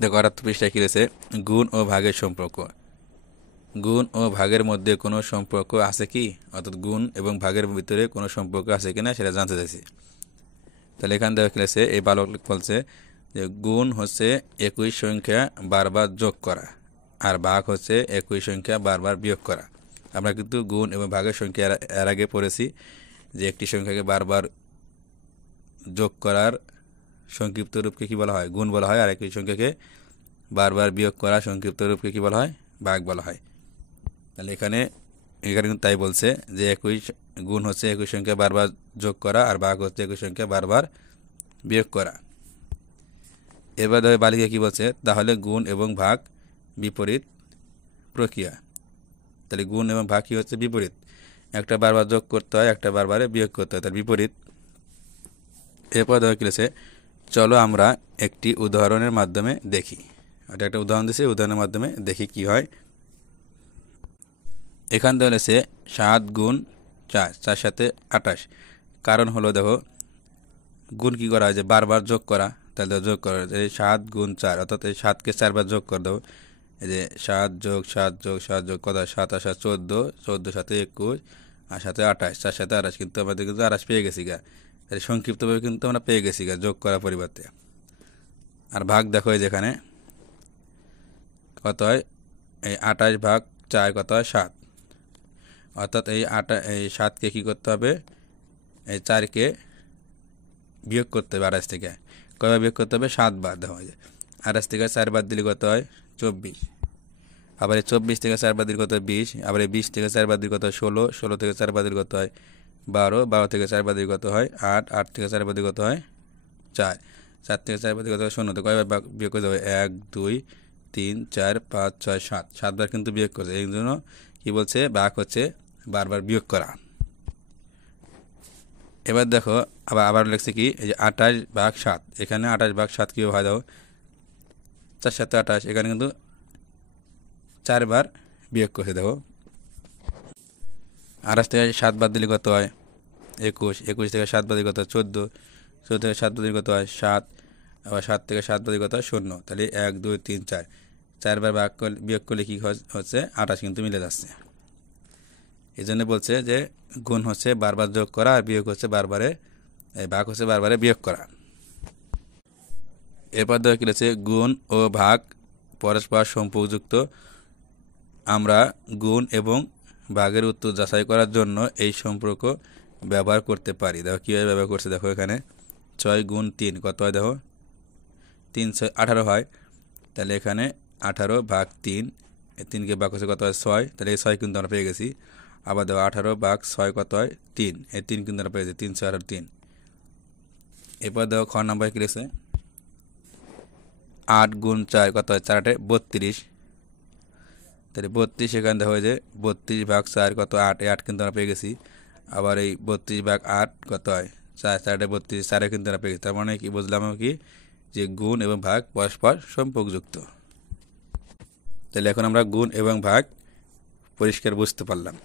দেখো 78 পৃষ্ঠায় কি রয়েছে, গুণ ও ভাগের সম্পর্ক। গুণ ও ভাগের মধ্যে কোনো সম্পর্ক আছে কি, অর্থাৎ গুণ এবং ভাগের ভিতরে কোনো সম্পর্ক আছে কিনা সেটা জানতে চাইছি। তাহলে এখান থেকে খেলেছে এই বালক বলছে যে গুণ হচ্ছে একই সংখ্যা বারবার যোগ করা, আর ভাগ হচ্ছে একই সংখ্যা বারবার বিয়োগ করা। আমরা কিন্তু গুণ এবং ভাগের সংখ্যা এর আগে পড়েছি যে একটি সংখ্যাকে বারবার যোগ করার সংক্ষিপ্ত রূপকে কী বলা হয়, গুণ বলা হয়, আর একই সংখ্যাকে বারবার বিয়োগ করা সংক্ষিপ্ত রূপকে কী বলা হয়, ভাগ বলা হয়। তাহলে এখানে কিন্তু তাই বলছে যে একই গুণ হচ্ছে একই সংখ্যা বারবার যোগ করা, আর ভাগ হচ্ছে একই সংখ্যা বারবার বিয়োগ করা। এবার ধরে বালিকা কি বলছে, তাহলে গুণ এবং ভাগ বিপরীত প্রক্রিয়া। তাহলে গুণ এবং ভাগ কি হচ্ছে, বিপরীত। একটা বারবার যোগ করতে হয়, একটা বারবারে বিয়োগ করতে হয়, তার বিপরীত। এরপর ধরে কি বলেছে, চলো আমরা একটি উদাহরণের মাধ্যমে দেখি। এটা একটা উদাহরণ দিয়েছে, উদাহরণের মাধ্যমে দেখি কি হয়। এখান থেকে বলেছে 7 গুণ 4, 4 সাথে 28। কারণ হলো দেখো গুণ কি করা হয়, যে বারবার যোগ করা, তাহলে যোগ করা, এই 7 গুণ 4, অর্থাৎ এই 7কে 4 বার যোগ করে দেবো। এই যে 7 যোগ 7 যোগ 7 যোগ কত, 7 আর 7 14, 14 সাথে 21, আর সাথে 28, 4 সাথে 28, কিন্তু আমাদের কিন্তু 28 পেয়ে গেছি গা। তাহলে সংক্ষিপ্তভাবে কিন্তু আমরা পেয়ে গেছি গা যোগ করার পরিবর্তে। আর ভাগ দেখো এই যেখানে কত হয়, এই 28 ভাগ 4 কত হয়, 7। অর্থাৎ এই 7কে কী করতে হবে, এই 4কে বিয়োগ করতে হবে 28 থেকে। কয়বার বিয়োগ করতে হবে, 7 বার। দেখো 28 থেকে 4 বার দিলে কত হয়, 24। আবার এই 24 থেকে 4 বার দিলে কত হয়, 20। আবার এই 20 থেকে 4 বার দিলে কত হয়, 16। 16 থেকে 4 বার দিলে কত হয়, 12। 12 থেকে 4 বার দিলে কত হয়, 8। 8 থেকে 4 বার দিলে কত হয়, 4। 4 থেকে 4 বার দিলে কত হয়, 0। তো কয়বার বিয়োগ করতে হবে, 1 2 3 4 5 6 7, 7 বার কিন্তু বিয়োগ করছে। এই জন্য কী বলছে, ভাগ হচ্ছে বারবার বিয়োগ করা। এবার দেখো আবার লিখছে কি, এই যে 28 ভাগ 7, এখানে 28 ভাগ 7 কীভাবে হয়, দেখো 4 সাথে 28, এখানে কিন্তু 4 বার বিয়োগ করছে। দেখো 28 থেকে 7 বাদ দিলে কত হয়, 21। 21 থেকে 7 বাদ দিলে কত হয়, 14। 14 থেকে 7 বাদ দিলে কত হয়, 7। আবার 7 থেকে 7 বাদ দিলে কত হয়, 0। তাহলে 1 2 3 4, 4 বার বিয়োগ করলে কী হচ্ছে, 28 কিন্তু মিলে যাচ্ছে। এই জন্য বলছে যে গুণ হচ্ছে বারবার যোগ করা, আর বিয়োগ হচ্ছে বারবারে, ভাগ হচ্ছে বারবারে বিয়োগ করা। এরপর দেখো কি রয়েছে, গুণ ও ভাগ পরস্পর সম্পর্কযুক্ত। আমরা গুণ এবং ভাগের উত্তর যাচাই করার জন্য এই সম্পর্ক ব্যবহার করতে পারি। দেখো কীভাবে ব্যবহার করছে, দেখো এখানে 6 গুণ 3 কত হয়, দেখো 3 6 18 হয়। তাহলে এখানে 18 ভাগ 3, এই 3কে ভাগ হচ্ছে কত হয়, 6। তাহলে এই 6 কিন্তু আমরা পেয়ে গেছি। আবার দেখো 18 ভাগ 6 কত হয়, 3। এই 3 কিন্তু আমরা পেয়েছি, 3 6 18 3। এরপর দেখো খ নাম্বার কি রয়েছে, 8 গুণ 4 কত হয়, 4 8 32। তাহলে 32, এখানে দেখো যে 32 ভাগ 4 কত, 8। এই 8 কিন্তু আমরা পেয়ে গেছি। আবার এই 32 ভাগ 8 কত হয়, 4। 4 32, 4 কিন্তু আমরা পেয়ে গেছি। তার মানে কি বুঝলাম কি, যে গুণ এবং ভাগ পরস্পর সম্পর্কযুক্ত। তাহলে এখন আমরা গুণ এবং ভাগ পরিষ্কার বুঝতে পারলাম।